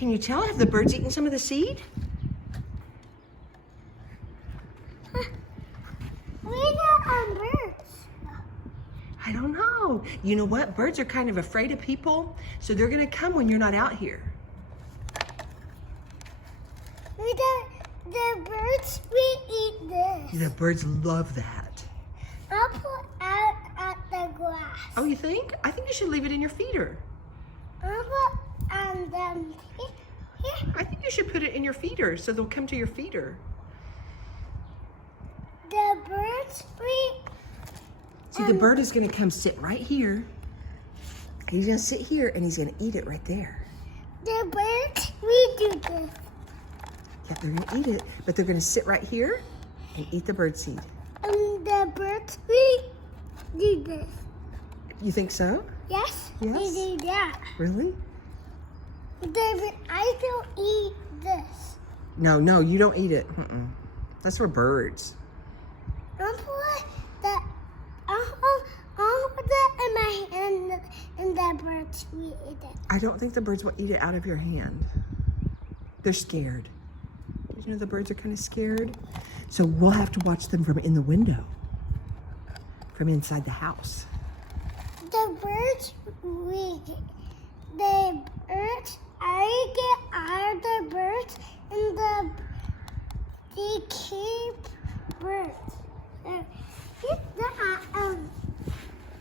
Can you tell? Have the birds eaten some of the seed? Where are birds? I don't know. You know what? Birds are kind of afraid of people, so they're gonna come when you're not out here. The birds will eat this. The birds love that. I'll put out at the grass. Oh, you think? I think you should leave it in your feeder. I'll put on them here. I think you should put it in your feeder so they'll come to your feeder. The birds will. See, the bird is gonna come sit right here. He's gonna sit here and he's gonna eat it right there. The birds will do this. Yeah, they're gonna eat it, but they're gonna sit right here and eat the bird seed. And the birds will do this. You think so? Yes, Yes. they do that. Really? I don't eat this. No, you don't eat it. That's for birds. I'll put that in my hand and the birds will eat it. I don't think the birds will eat it out of your hand. They're scared. Did you know the birds are kind of scared? So we'll have to watch them from in the window, from inside the house. The birds